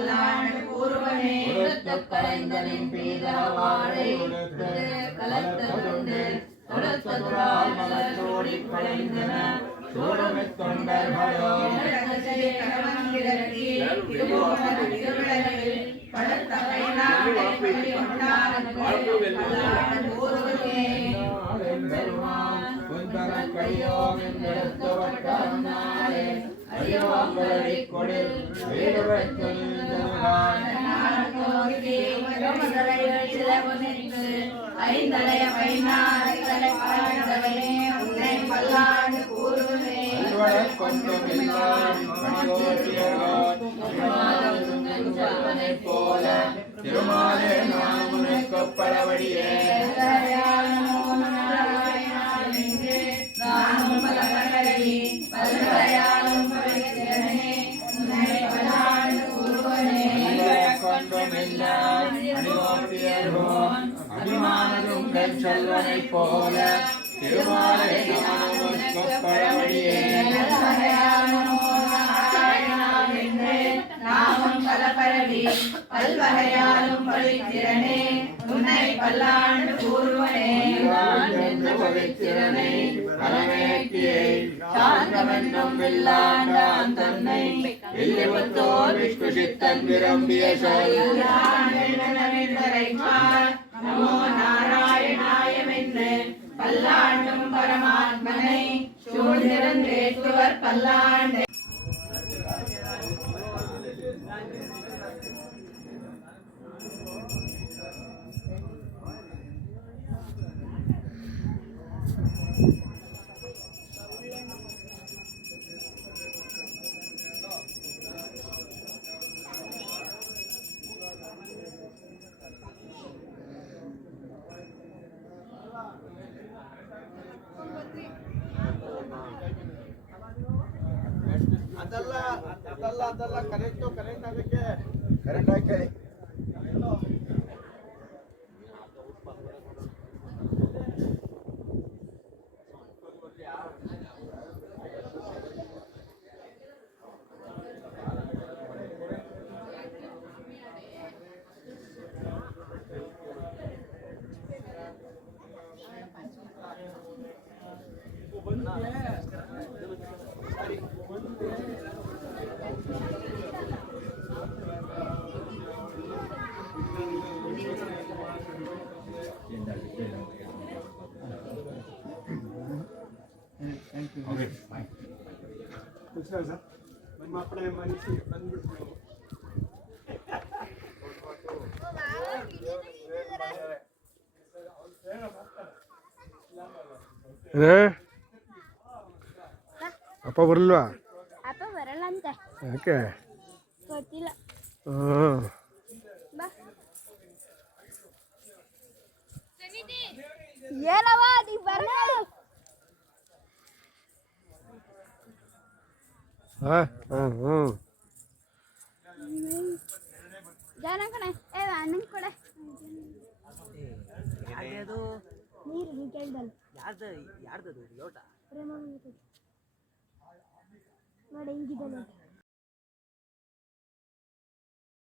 பல்லாண்டு கூறுவனே கலைந்தனின் பீத வாழை கலத்ததுண்டு தொடுத்ததுரால் மலத்தோடி கலைந்தன சூடமித் தொண்டர்களோ ஐந்தலைய உன்னை பல்லாண்டு கூறுவே போல திருமாலே நான் உனக்கு பலவடியே நானும் பல்வரையாலும் அபிமானதுங்கள் செல்வனை போல திருமாலை நமக்கு பழமடியே நாமும் பல பரவி பல்வகையாலும் பழித்திறனே உன்னை பல்லாண்டு கூறுவனே பவித்திரனை பரமேட்டியை சாந்தமென்றும் வில்லாண்டான் தன்னை இல்லிவத்தோர் விஷ்ணுசித்தன் விரும்பிய நமோ நாராயணாயமென்று பல்லாண்டும் பரமாத்மனை சூழ்ந்திருந்தேத்துவர் பல்லாண்டு ಅದಲ್ಲ ಕರೆಂಟ್ ಅದಕ್ಕೆ ಕರೆಂಟ್ ಹಾಕಿ ನಮ್ಮ ಅಪ್ಪಣೆ ಮನಸ್ಸಿ ಬಂದ್ಬಿಟ್ಟು ಅಪ್ಪ ಬರಲ್ವಾ? ಅಪ್ಪ ಬರಲ್ಲ ಅಂತ ಯಾಕೆ ಗೊತ್ತಿಲ್ಲ. ಏನವ ನೀ ಬರಲ್ಲ? ಜಾನ ಕಣೆ ಏ ಅಣ್ಣನ ಕೊಡೆ ಯಾರ್ದು ನೀರು ನೀ ಕೇಳ್ದಲ್ಲ ಯಾರ್ದು ಲೋಟ ಪ್ರೇಮ ನೋಡಿ ಹಿಂಗಿದಲ್ಲ